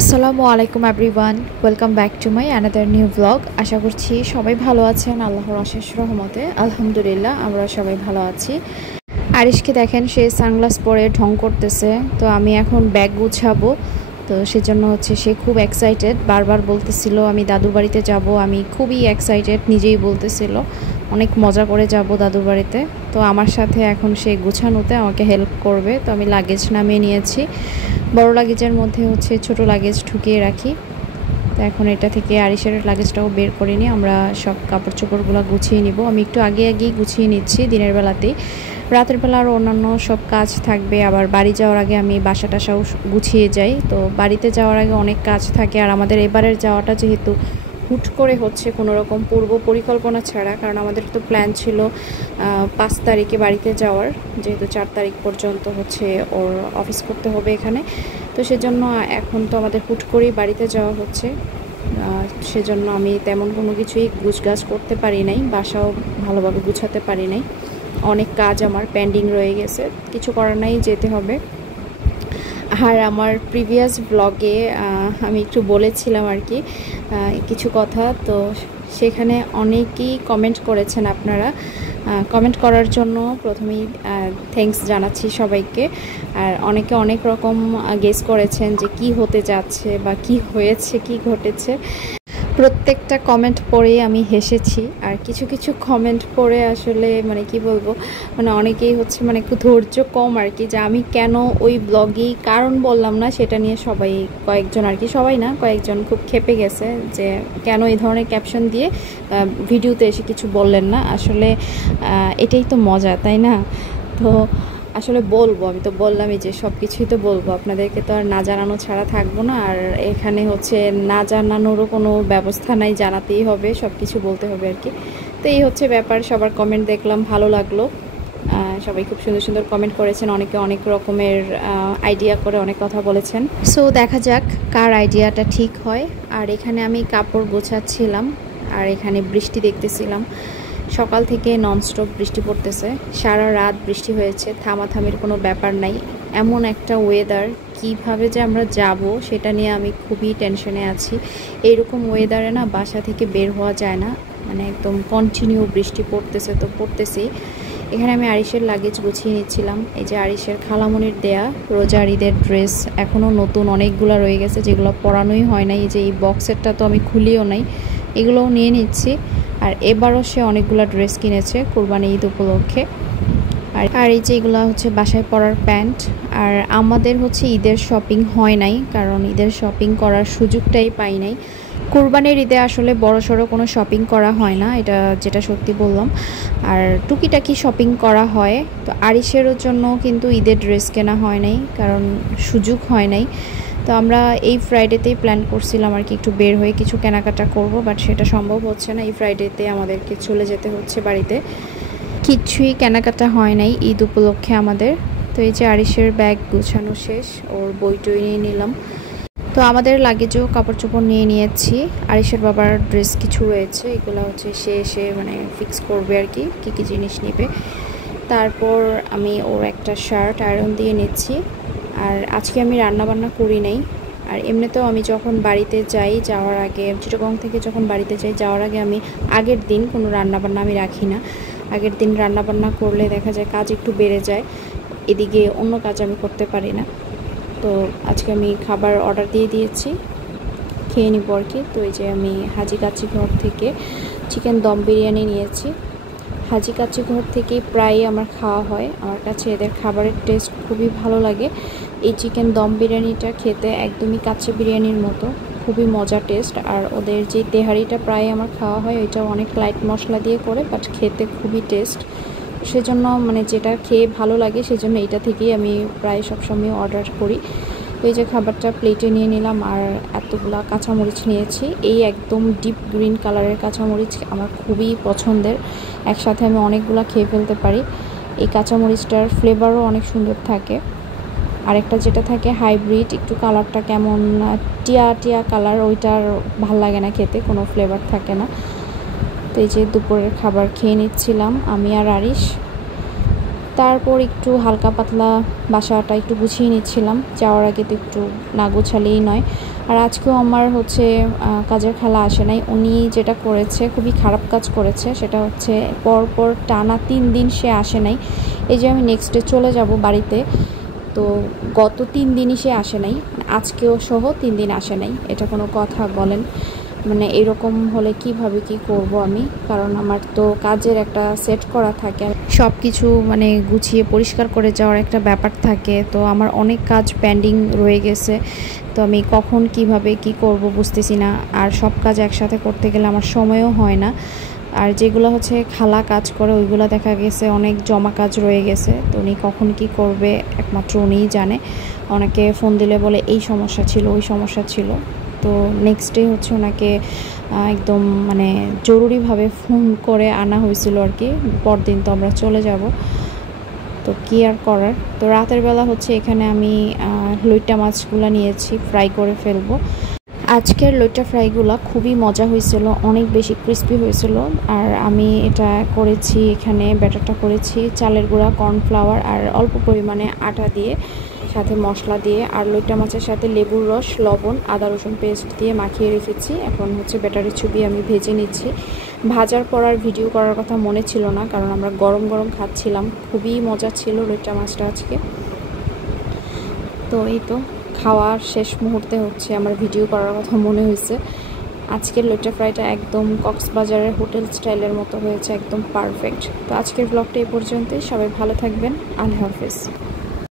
আসসালামু আলাইকুম everyone, welcome back to my another new blog. আশা করছি সবাই ভালো আছেন আল্লাহর অশেষ রহমতে। আলহামদুলিল্লাহ আমরা সবাই ভালো আছি। আরিশকে দেখেন, সে সানগ্লাস পরে ঢং করতেছে। তো আমি এখন ব্যাগ গুছাবো, তো সেজন্য সে খুব এক্সাইটেড। বারবার বলতেছিল আমি দাদুর বাড়িতে যাব, আমি খুবই এক্সাইটেড, নিজেই বলতেছিল অনেক মজা করে যাব দাদুর বাড়িতে। তো আমার সাথে এখন সে গুছানোতে আমাকে হেল্প করবে। তো আমি লাগেজ নামিয়ে নিয়েছি, বড় লাগেজের মধ্যে ছোট লাগেজ ঢুকিয়ে রাখি। তো এখন এটা থেকে আরিশের লাগেজটাও বের করে নিই, আমরা সব কাপড় চোপড়গুলো গুছিয়ে নিব। আমি একটু আগেই গুছিয়ে নিচ্ছি দিনের বেলাতেই, রাতের বেলা আরও অন্যান্য সব কাজ থাকবে। আবার বাড়ি যাওয়ার আগে আমি বাসা টাসাও গুছিয়ে যাই। তো বাড়িতে যাওয়ার আগে অনেক কাজ থাকে। আর আমাদের এবারের যাওয়াটা যেহেতু হুট করে হচ্ছে, কোনো রকম পূর্ব পরিকল্পনা ছাড়া, কারণ আমাদের তো প্ল্যান ছিল 5 তারিখে বাড়িতে যাওয়ার, যেহেতু 4 তারিখ পর্যন্ত ওর অফিস করতে হবে এখানে। তো সেজন্য এখন তো আমাদের হুট করেই বাড়িতে যাওয়া হচ্ছে। সেজন্য আমি তেমন কোনো কিছুই গুছগাছ করতে পারি নাই, বাসাও ভালোভাবে গুছাতে পারি নাই। অনেক কাজ আমার পেন্ডিং রয়ে গেছে, কিছু করার নাই, যেতে হবে। আর আমার প্রিভিয়াস ব্লগে আমি একটু বলেছিলাম আর কি কিছু কথা, তো সেখানে অনেকেই কমেন্ট করেছেন। আপনারা কমেন্ট করার জন্য প্রথমেই থ্যাঙ্কস জানাচ্ছি সবাইকে। আর অনেকে অনেক রকম গেস করেছেন যে কি হতে যাচ্ছে বা কি হয়েছে, কি ঘটেছে। প্রত্যেকটা কমেন্ট পড়েই আমি হেসেছি। আর কিছু কিছু কমেন্ট পড়ে আসলে মানে কি বলবো, মানে অনেকেই মানে একটু ধৈর্য কম আর কি, যে আমি কেন ওই ব্লগেই কারণ বললাম না সেটা নিয়ে সবাই, কয়েকজন আর কি, সবাই না কয়েকজন খুব ক্ষেপে গেছে যে কেন এই ধরনের ক্যাপশন দিয়ে ভিডিওতে এসে কিছু বললেন না। আসলে এটাই তো মজা, তাই না? তো আসলে বলবো, আমি তো বললামই যে সব কিছুই তো বলবো আপনাদেরকে, তো আর না জানানো ছাড়া থাকবো না। আর এখানে না জানানোরও কোনো ব্যবস্থা নাই, জানাতেই হবে, সব কিছু বলতে হবে আর কি। তো এই ব্যাপার। সবার কমেন্ট দেখলাম, ভালো লাগলো। সবাই খুব সুন্দর সুন্দর কমেন্ট করেছেন, অনেকে অনেক রকমের আইডিয়া করে অনেক কথা বলেছেন। সো দেখা যাক কার আইডিয়াটা ঠিক হয়। আর এখানে আমি কাপড় গোছাচ্ছিলাম, আর এখানে বৃষ্টি দেখতেছিলাম। সকাল থেকে ননস্টপ বৃষ্টি পড়তেছে, সারা রাত বৃষ্টি হয়েছে, থামাথামির কোনো ব্যাপার নাই। এমন একটা ওয়েদার, কিভাবে যে আমরা যাব সেটা নিয়ে আমি খুবই টেনশনে আছি। এইরকম ওয়েদারে না বাসা থেকে বের হওয়া যায় না, মানে একদম কন্টিনিউ বৃষ্টি পড়তেছে তো পড়তেছেই। এখানে আমি আরিশের লাগেজ গুছিয়ে নিচ্ছিলাম। এই যে আরিশের খালামনির দেয়া রোজার ঈদের ড্রেস এখনও নতুন অনেকগুলো রয়ে গেছে, যেগুলো পরানোই হয় নাই। এই যে এই বক্সেরটা তো আমি খুলিও নাই, এগুলোও নিয়ে নিচ্ছি। আর এবারও সে অনেকগুলো ড্রেস কিনেছে কোরবানি ঈদ উপলক্ষে। আর এই যে এগুলো বাসায় পরার প্যান্ট। আর আমাদের ঈদের শপিং হয় নাই, কারণ ঈদের শপিং করার সুযোগটাই পাই নাই। কোরবানির ঈদে আসলে বড়সড় কোনো শপিং করা হয় না, এটা যেটা সত্যি বললাম। আর টুকিটাকি শপিং করা হয়। তো আরিশেরও জন্য কিন্তু ঈদের ড্রেস কেনা হয় নাই, কারণ সুযোগ হয় নাই। তো আমরা এই ফ্রাইডেতেই প্ল্যান করছিলাম আর কি, একটু বের হয়ে কিছু কেনাকাটা করব, বাট সেটা সম্ভব হচ্ছে না। এই ফ্রাইডেতে আমাদেরকে চলে যেতে হচ্ছে বাড়িতে, কিছুই কেনাকাটা হয় নাই ঈদ উপলক্ষে আমাদের। তো এই যে আরিশের ব্যাগ গুছানো শেষ, ওর বইটই নিয়ে নিলাম। তো আমাদের লাগেজও কাপড় চোপড় নিয়ে নিয়েছি। আরিশের বাবার ড্রেস কিছু রয়েছে, এগুলো সে এসে মানে ফিক্স করবে আর কি, কী কী জিনিস নেবে। তারপর আমি ওর একটা শার্ট আয়রন দিয়ে নিচ্ছি। আর আজকে আমি রান্নাবান্না করি নাই। আর এমনিতেও আমি যখন বাড়িতে যাই, যাওয়ার আগে চিটাগং থেকে যখন বাড়িতে যাই, যাওয়ার আগে আমি আগের দিন কোনো রান্নাবান্না আমি রাখি না। আগের দিন রান্নাবান্না করলে দেখা যায় কাজ একটু বেড়ে যায়, এদিকে অন্য কাজ আমি করতে পারি না। তো আজকে আমি খাবার অর্ডার দিয়ে দিয়েছি, খেয়ে নিব আর কি। তো এই যে আমি হাজি কাচ্চি ঘর থেকে চিকেন দম বিরিয়ানি নিয়েছি। হাজি কাচ্চি ঘর থেকেই প্রায় আমার খাওয়া হয়, আমার কাছে এদের খাবারের টেস্ট খুবই ভালো লাগে। এই চিকেন দম বিরিয়ানিটা খেতে একদমই কাচ্চি বিরিয়ানির মতো, খুবই মজা টেস্ট। আর ওদের যে তেহারিটা প্রায় আমার খাওয়া হয়, ওইটাও অনেক লাইট মশলা দিয়ে করে, বাট খেতে খুবই টেস্ট। সেজন্য মানে যেটা খেয়ে ভালো লাগে সেজন্য এইটা থেকেই আমি প্রায় সবসময় অর্ডার করি। তো এই যে খাবারটা প্লেটে নিয়ে নিলাম। আর এতগুলা কাঁচামরিচ নিয়েছি, এই একদম ডিপ গ্রিন কালারের কাঁচামরিচ আমার খুবই পছন্দের, একসাথে আমি অনেকগুলা খেয়ে ফেলতে পারি। এই কাঁচামরিচটার ফ্লেভারও অনেক সুন্দর থাকে। আরেকটা যেটা থাকে হাইব্রিড, একটু কালারটা কেমন টিয়া টিয়া কালার, ওইটার ভাল লাগে না খেতে, কোনো ফ্লেভার থাকে না। তো এই যে দুপুরের খাবার খেয়ে নিচ্ছিলাম আমি আর আরিশ। তারপর একটু হালকা পাতলা বাসাটা একটু গুছিয়ে নিচ্ছিলাম, যাওয়ার আগে তো একটু না গোছালেই নয়। আর আজকেও আমার হচ্ছে কাজের খালা আসে নাই। উনি যেটা করেছে খুবই খারাপ কাজ করেছে, সেটা হচ্ছে পরপর টানা 3 দিন সে আসে নাই। এই যে আমি নেক্সট ডে চলে যাব বাড়িতে, তো গত 3 দিনই সে আসে নাই, আজকেও সহ 3 দিন আসে নাই। এটা কোনো কথা বলেন? মানে এরকম হলে কিভাবে কি করব আমি, কারণ আমার তো কাজের একটা সেট করা থাকে, সব কিছু মানে গুছিয়ে পরিষ্কার করে যাওয়ার একটা ব্যাপার থাকে। তো আমার অনেক কাজ পেন্ডিং রয়ে গেছে, তো আমি কখন কিভাবে কি করব বুঝতেছি না। আর সব কাজ একসাথে করতে গেলে আমার সময়ও হয় না। আর যেগুলো হচ্ছে খালা কাজ করে ওইগুলো দেখা গেছে অনেক জমা কাজ রয়ে গেছে, তো উনি কখন কি করবে একমাত্র উনিই জানে। অনেকে ফোন দিলে বলে এই সমস্যা ছিল ওই সমস্যা ছিল। তো নেক্সট ডে হচ্ছে ওনাকে একদম মানে জরুরিভাবে ফোন করে আনা হয়েছিল আর কি। পরদিন তো আমরা চলে যাব, তো কী আর করার। তো রাতের বেলা হচ্ছে এখানে আমি লইট্টা মাছগুলো নিয়েছি, ফ্রাই করে ফেলবো। আজকের লইট্টা ফ্রাইগুলো খুবই মজা হয়েছিল, অনেক বেশি ক্রিস্পি হয়েছিল। আর আমি এটা করেছি, এখানে ব্যাটারটা করেছি চালের গুঁড়া, কর্নফ্লাওয়ার আর অল্প পরিমাণে আটা দিয়ে, সাথে মশলা দিয়ে, আর লইট্টা মাছের সাথে লেবুর রস, লবণ, আদা রসুন পেস্ট দিয়ে মাখিয়ে রেখেছি। এখন হচ্ছে ব্যাটারের ছবি আমি ভেজে নিচ্ছি। ভাজার পর আর ভিডিও করার কথা মনে ছিল না, কারণ আমরা গরম গরম খাচ্ছিলাম। খুবই মজা ছিল লইট্টা মাছটা আজকে। তো এই তো খাওয়ার শেষ মুহূর্তে হচ্ছে আমার ভিডিও করার কথা মনে হয়েছে। আজকের লইট্টা ফ্রাইটা একদম কক্সবাজারের হোটেল স্টাইলের মতো হয়েছে, একদম পারফেক্ট। তো আজকের ব্লগটা এই পর্যন্তই, সবাই ভালো থাকবেন, আল্লাহ হাফেজ।